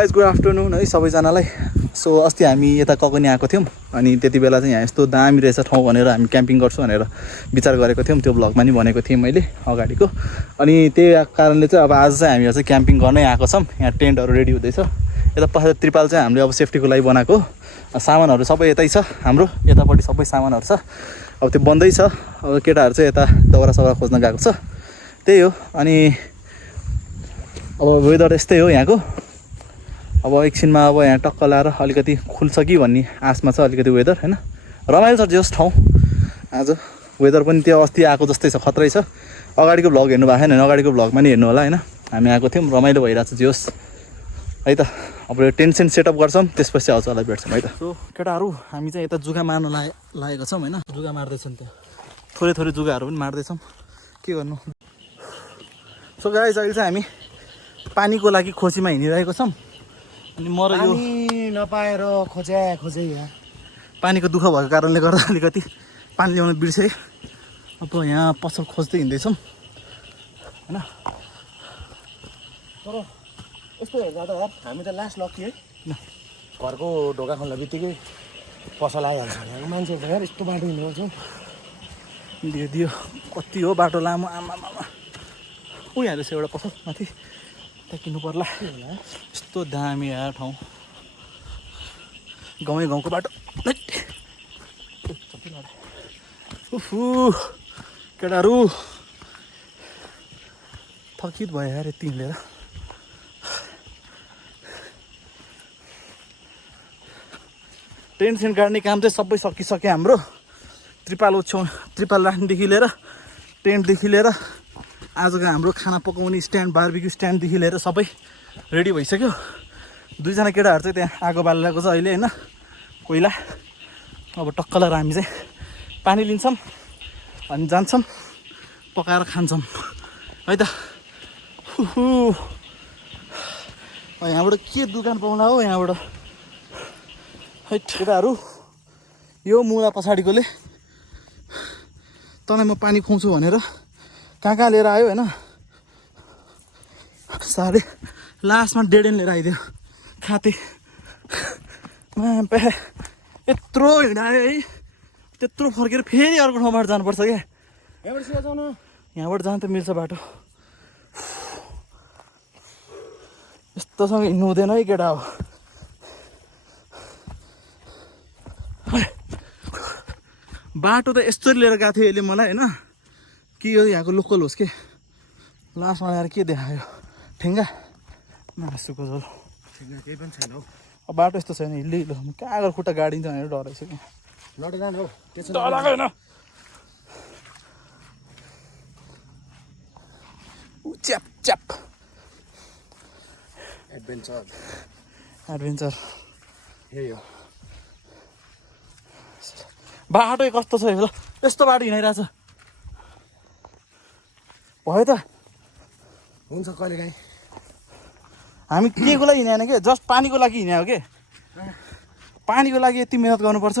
Guys good afternoon है सबैजनालाई। So अस्ति हामी यता ककनी आएको थियौँ अनि त्यति बेला चाहिँ यहाँ यस्तो दामी रहेछ ठाउँ भनेर हामी क्याम्पिङ गर्छौँ भनेर विचार गरेको थियौँ। त्यो ब्लगमा नि भनेको थिएँ मैले अगाडिको। अनि त्यही कारणले चाहिँ अब आज चाहिँ हामीहरू चाहिँ क्याम्पिङ गर्नै आएको छौँ। यहाँ टेन्टहरू रेडी हुँदैछ। यता पछाडि त्रिपाल चाहिँ हामीले अब सेफ्टीको लागि बनाएको। सामानहरू सबै यतै छ हाम्रो, यतापट्टि सबै सामानहरू छ। अब त्यो बन्दैछ। अब केटाहरू चाहिँ यता दाउरा सौरा खोज्न गएको छ। त्यही हो। अनि अब वेदर यस्तै हो यहाँको। अब एकछिनमा अब यहाँ टक्क लाएर अलिकति खुल्छ कि भन्ने आशमा छ अलिकति वेदर हैन। रमाइलो छ जस ठाउँ। आज वेदर पनि त्यो अस्ति आएको जस्तै छ, खतरै छ। अगाडिको भ्लग हेर्नु भएको छैन भने अगाडिको भ्लगमा नि हेर्नु होला हैन। हामी आएको थियौँ, रमाइलो भइरहेको छ जोस है त। अब यो टेन्सन सेटअप गर्छौँ, त्यसपछि अझलाई भेट्छौँ है त। सो केटाहरू हामी चाहिँ यता जुगा मार्न लागेको छौँ हैन। जुगा मार्दैछौँ, त्यहाँ थोरै थोरै जुगाहरू पनि मार्दैछौँ। के गर्नु। सो गाइस अहिले चाहिँ हामी पानीको लागि खोजीमा हिँडिरहेको छौँ। अनि म र यो नपाएर खोजे यहाँ पानीको दुःख भएको कारणले गर्दा अलिकति पानी ल्याउन बिर्सेँ। अब यहाँ पसल खोज्दै हिँड्दैछौँ हैन। तर यस्तो हेर्दा त हामी त लास्ट लकी है। घरको ढोका खोल्ने बित्तिकै पसल आइहाल्छ। यहाँको मान्छेहरू यार यस्तो बाटो हिँड्नु दियो कति हो बाटो लामो। आमा ऊ यहाँ रहेछ एउटा पसल माथि, त्यहाँ किन्नु पर्ला। यस्तो दामी यार ठाउँ, गाउँको बाटो। उफु केटाहरू थकित भयो यार यति हिँडेर। टेन्सन काट्ने काम चाहिँ सबै सकिसक्यो हाम्रो। त्रिपाल राख्नेदेखि लिएर टेन्टदेखि लिएर आजको हाम्रो खाना पकाउने स्ट्यान्ड, बारबिक्यू स्ट्यान्डदेखि लिएर सबै रेडी भइसक्यो। दुईजना केटाहरू चाहिँ त्यहाँ आगो बालिरहेको छ अहिले हैन, कोइला। अब टक्क लगाएर हामी चाहिँ पानी लिन्छौँ अनि जान्छौँ, पकाएर खान्छौँ है त। यहाँबाट के दोकान पाउला हो यहाँबाट है केटाहरू। यो मुला पछाडिकोले तँलाई म पानी खुवाउँछु भनेर कहाँ लिएर आयो होइन। साह्रै लास्टमा डेडेन लिएर आइदियो खाते। यत्रो हिँडायो है, त्यत्रो फर्केर फेरि अर्को ठाउँबाट जानुपर्छ क्या। यहाँबाट जानु त मिल्छ बाटो, यस्तोसँग हिँड्नु हुँदैन है केटा। हो बाटो त यस्तो लिएर गएको थियो यसले मलाई होइन। के यो यहाँको लोकल होस् कि लास्टमा आएर के देखायो, ठेङ्गा मासुको झोल। केही पनि छैन हौ। अब बाटो यस्तो छैन, हिलो कहाँ गएर खुट्टा गाडिन्छ भनेर डराइसक्यो कि। लडेन हौ डराएको होइन। च्याप च्याप एडभेन्चर यही हो। बाटो कस्तो छ हेर, यस्तो बाटो हिँडाइरहेछ भयो त। हुन्छ कहिलेकाहीँ हामी के को लागि हिँडेन के, जस्ट पानीको लागि हिँडे हो के। पानीको लागि यति मिहिनेत गर्नुपर्छ।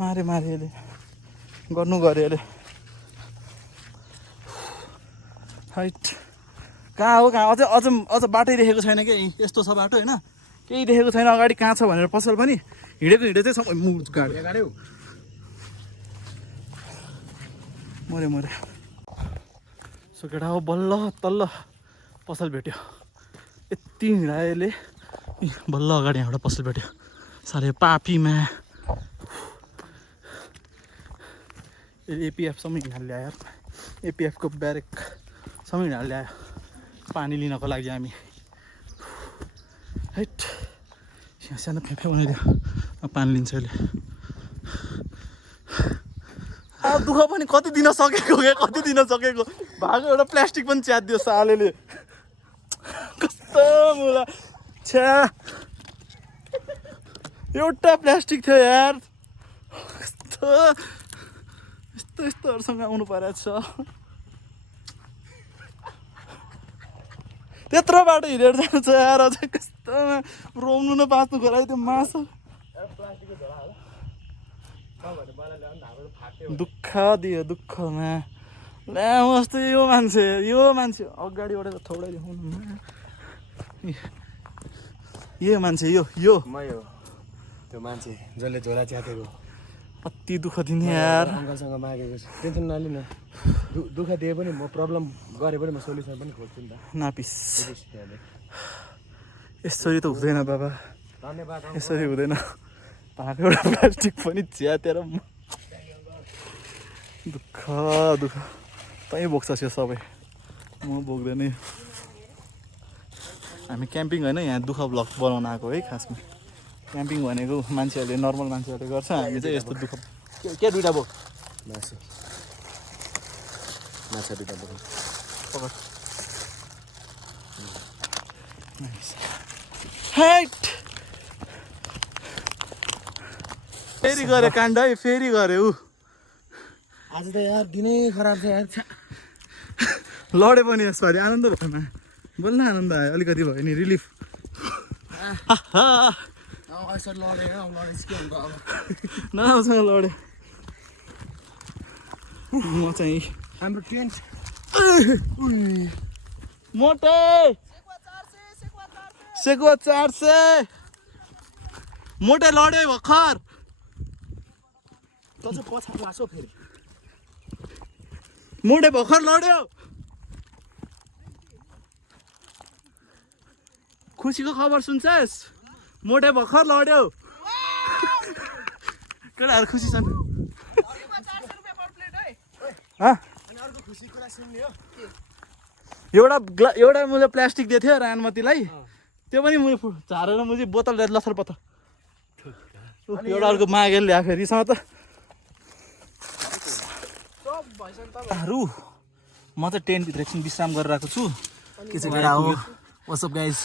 मारे यसले गर्नु गऱ्यो यसले। हाइट कहाँ हो कहाँ, अझ बाटै देखेको छैन कि। यस्तो छ बाटो होइन, केही देखेको छैन अगाडि कहाँ छ भनेर। पसल पनि हिँडेको चाहिँ गाड्यो मरे। सो केटा हो बल्ल तल्ल पसल भेट्यो। यति हिँडायोले बल्ल अगाडि यहाँबाट पसल भेट्यो। साह्रै पापीमा एपिएफसम्म हिँडेर ल्यायो यार। एपिएफको ब्यारेकसम्म हिँडेर ल्यायो पानी लिनको लागि हामी। हैट सानो फेफे बनाइदियो, पानी लिन्छ यसले। दुःख पनि कति दिन सकेको क्या, कति दिन सकेको भएको। एउटा प्लास्टिक पनि च्यातिदियो सालेले, कस्तो मुला छ्या। एउटा प्लास्टिक थियो यार। यस्तोहरूसँग आउनु परेको छ। त्यत्रो बाटो हिँडेर जानु छ यार। अझ कस्तो रोम्नु न बाँच्नुको लागि त्यो मासु। दुःख दियो दुःखमा मस्त यो मान्छे अगाडिबाट थोडा देखाउनु यो मान्छे यो मै हो त्यो मान्छे जसले झोला च्यातेको कति दुःख दिने यार अङ्कलसँग मागेको छु टेन्सन नलि न दुःख दिए पनि म प्रब्लम गरे पनि म सोल्युसन पनि खोज्छु नि त नापिस यसरी त हुँदैन बाबा धन्यवाद यसरी हुँदैन ताको एउटा प्लास्टिक पनि च्यातेर दुःख तै बोक्छ सबै म बोक्दैन हामी क्याम्पिङ होइन यहाँ दुःख ब्लग बनाउन आएको है खासमा क्याम्पिङ भनेको मान्छेहरूले नर्मल मान्छेहरूले गर्छ हामी चाहिँ यस्तो दुःख के दुइटा बोक माछा दुइटा बोक पकड हाइट फेरि गरे काण्ड है फेरि गरे ऊ आज त यार दिनै खराब छ यार लडे पनि यसपालि आनन्द भएन बोल्न आनन्द आयो अलिकति भयो नि रिलिफ यसरी लडे के हुन्छ अब नराम्रोसँग लडे म चाहिँ हाम्रो टेन्ट मोटे सेकुवा 400 मोटे लडे भर्खर त चाहिँ पछाडि आसो फेरि मोटे भर्खर लड्यो खुसीको खबर सुन्छस् मोटे भर्खर लड्यो केटाहरू खुसी छन् एउटा मैले प्लास्टिक दिएको थियो रानमतीलाई त्यो पनि मैले झारेर मैले बोतल ल्याएर लथर पथर एउटा अर्को मागेर ल्याएको फेरिसँग त म चाहिँ टेन्टभित्र एकछिन विश्राम गरेर आएको छु के चाहिँ केटा हो वाट्सअप गाइज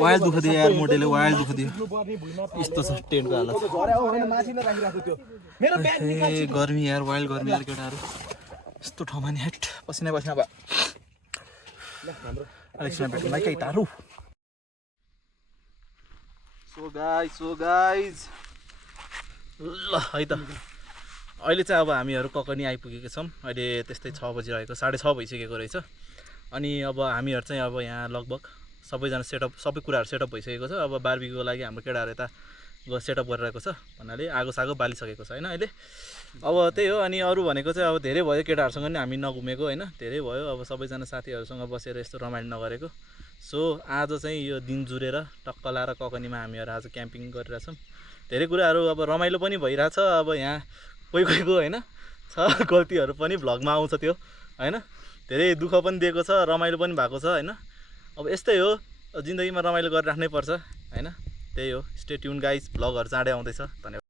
वाइल्ड दुःख दियो यार मोटेले वाइल्ड दुःख दियो यस्तो छ टेन्टको हालत ए गर्मी यार वाइल्ड गर्मी यार केटाहरू यस्तो ठाउँमा नि हेट पसिना भयो अलिकति भेट्नुलाई केही टाढो सो गाइज ल है त अहिले चाहिँ अब हामीहरू ककनी आइपुगेको छौँ अहिले त्यस्तै 6 बजिरहेको 6:30 भइसकेको रहेछ अनि अब हामीहरू चाहिँ अब यहाँ लगभग सबैजना सबै कुराहरू सेटअप भइसकेको छ अब बार्बीक्यूको लागि हाम्रो केटाहरू यता सेटअप गरिरहेको छ भन्नाले आगो सागो बालिसकेको छ होइन अहिले अब त्यही हो अनि अरू भनेको चाहिँ अब धेरै भयो केटाहरूसँग नि हामी नघुमेको होइन धेरै भयो अब सबैजना साथीहरूसँग बसेर यस्तो रमाइलो नगरेको सो आज चाहिँ यो दिन जुरेर टक्क लाएर ककनीमा हामीहरू आज क्याम्पिङ गरिरहेछौँ धेरै कुराहरू अब रमाइलो पनि भइरहेछ अब यहाँ कोहीको होइन छ गल्तीहरू पनि भ्लगमा आउँछ त्यो होइन धेरै दुःख पनि दिएको छ रमाइलो पनि भएको छ होइन अब यस्तै हो जिन्दगीमा रमाइलो गरिराख्नै पर्छ होइन त्यही हो स्टे ट्युन गाइज भ्लगहरू चाँडै आउँदैछ धन्यवाद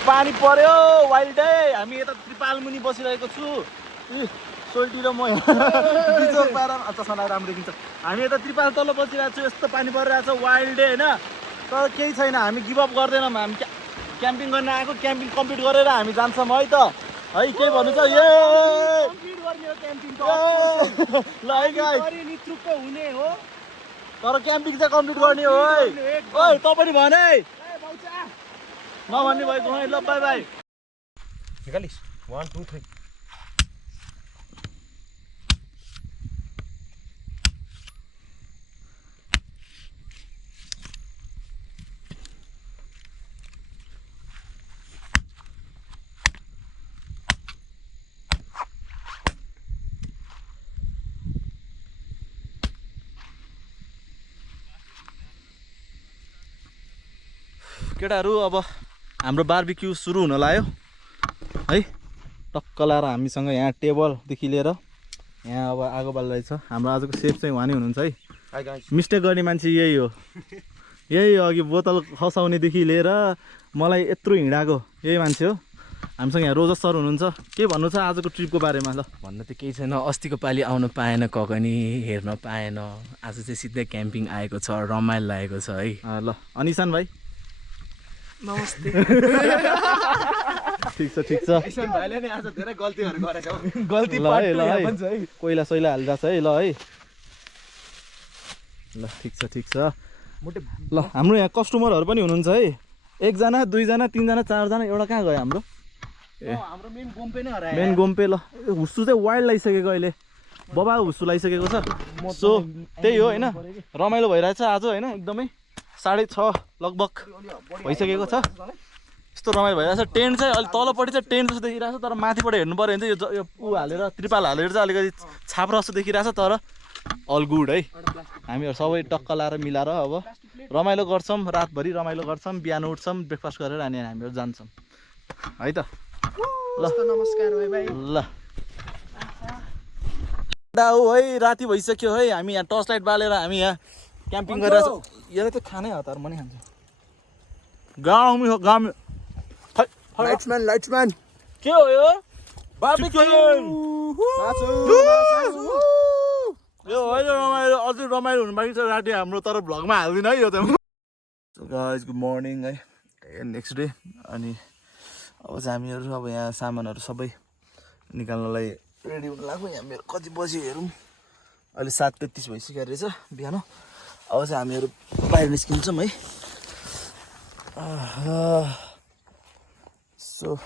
पानी पर्यो वाइल्ड डे हामी यता त्रिपाल मुनि बसिरहेको छु सोल्टी र म बिजोग पाएर चस्मा लगाएर राम्रो देखिन्छ हामी यता त्रिपाल तल बसिरहेको छु यस्तो पानी परिरहेको छ वाइल्ड डे होइन तर केही छैन हामी गिभअप गर्दैनौँ हामी क्याम्पिङ गर्न आएको क्याम्पिङ कम्प्लिट गरेर हामी जान्छौँ है त है केही भन्नु छ ल हुने हो तर क्याम्पिङ चाहिँ कम्प्लिट गर्ने हो है ओइ तँ पनि भन है नभन्ने भएको है ल बाई बाई निकालिस् 1 2 3 केटाहरू अब हाम्रो बार्बिक्यू सुरु हुन लाग्यो है टक्क लाएर हामीसँग यहाँ टेबलदेखि लिएर यहाँ अब आगो बाल्दैछ हाम्रो आजको सेफ चाहिँ उहाँ नै हुनुहुन्छ है मिस्टेक गर्ने मान्छे यही हो यही अघि बोतल खसाउनेदेखि लिएर मलाई यत्रो हिँडाएको यही मान्छे हो हामीसँग यहाँ रोजस सर हुनुहुन्छ के भन्नु छ आजको ट्रिपको बारेमा ल भन्नु त केही छैन अस्तिको पालि आउनु पाएन ककनी हेर्न पाएन आज चाहिँ सिधै क्याम्पिङ आएको छ रमाइलो लागेको छ है ल अनि ईशान भाइ नमस्ते ठिक छ ऐसन भाइले नि आज धेरै गल्तीहरू गरेछ हौ गल्ती ल है ल है कोइला सोइला हालिरहेछ है ल है ल ठिक छ ल हाम्रो यहाँ कस्टमरहरू पनि हुनुहुन्छ है 1 जना 2 जना 3 जना 4 जना एउटा कहाँ गयो हाम्रो हाम्रो मेन गोम्पे नै हरायो मेन गोम्पे ल हुस्सु चाहिँ वाइल्ड लागिसकेको अहिले बबा हुस्सु लागिसकेको छ सो त्यही हो होइन रमाइलो भइरहेछ आज होइन एकदमै 6:30 लगभग भइसकेको छ यस्तो रमाइलो भइरहेछ टेन्ट चाहिँ अलिक तलपट्टि चाहिँ टेन्ट जस्तो देखिरहेछ तर माथिबाट हेर्नु पऱ्यो भने चाहिँ यो ऊ हालेर त्रिपाल हालेर चाहिँ अलिकति छाप्रो जस्तो देखिरहेछ तर अल गुड है हामीहरू सबै टक्क लाएर मिलाएर अब रमाइलो गर्छौँ रातभरि रमाइलो गर्छौँ बिहान उठ्छौँ ब्रेकफास्ट गरेर अनि हामीहरू जान्छौँ है त ल नमस्कार भाइ ल हो है राति भइसक्यो है हामी यहाँ टर्च लाइट बालेर हामी यहाँ क्याम्पिङ गरेर यहाँ त खानै हतार म नि खान्छु गाउँ लाइट्सम्यान के हो यो यो होइन रमाइलो अझै रमाइलो हुनु बाँकी छ राति हाम्रो तर भ्लगमा हाल्दिनँ है यो त गाइज गुड मर्निङ है नेक्स्ट डे अनि अब चाहिँ हामीहरू अब यहाँ सामानहरू सबै निकाल्नलाई रेडी हुनु लाग्यो यहाँ मेरो कति बजी हेरौँ अहिले 7:33 भइसक्यो रहेछ बिहान अब चाहिँ हामीहरू बाहिर निस्किन्छौँ है सो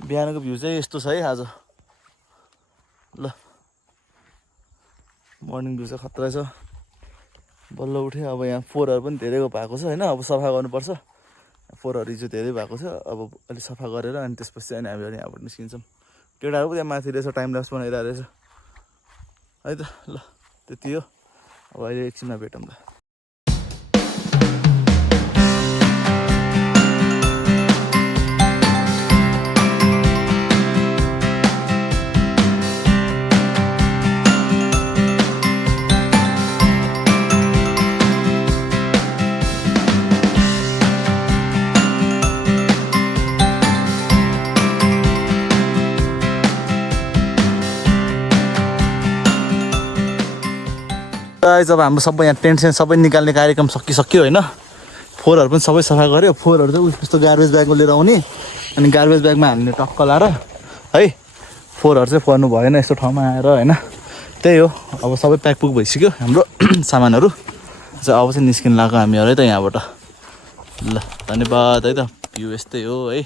बिहानको भ्यू चाहिँ यस्तो छ है आज ल मर्निङ भ्यू चाहिँ खतरा छ बल्ल उठ्यो अब यहाँ फोहोरहरू पनि धेरैको भएको छ होइन अब सफा गर्नुपर्छ फोहोरहरू हिजो धेरै भएको छ अब अलिक सफा गरेर अनि त्यसपछि अनि हामीहरू यहाँबाट निस्किन्छौँ केटाहरू पनि त्यहाँ माथि रहेछ टाइम ल्याप्स बनाइरहेको रहेछ है त ल त्यति हो अब अहिले एकछिनमा भेटौँ ल जब हाम्रो सबै यहाँ टेन्ट सेन्ट सबै निकाल्ने कार्यक्रम सकिसक्यो होइन फोहोरहरू पनि सबै सफा गऱ्यो फोहोरहरू चाहिँ यस्तो गार्बेज ब्यागमा लिएर आउने अनि गार्बेज ब्यागमा हाल्ने टक्क लाएर है फोहोरहरू चाहिँ पर्नु भएन यस्तो ठाउँमा आएर होइन त्यही हो अब सबै प्याकपुक भइसक्यो हाम्रो सामानहरू चाहिँ अब चाहिँ निस्किनु लाग्यो हामीहरू है त यहाँबाट ल धन्यवाद है त भ्यू यस्तै हो है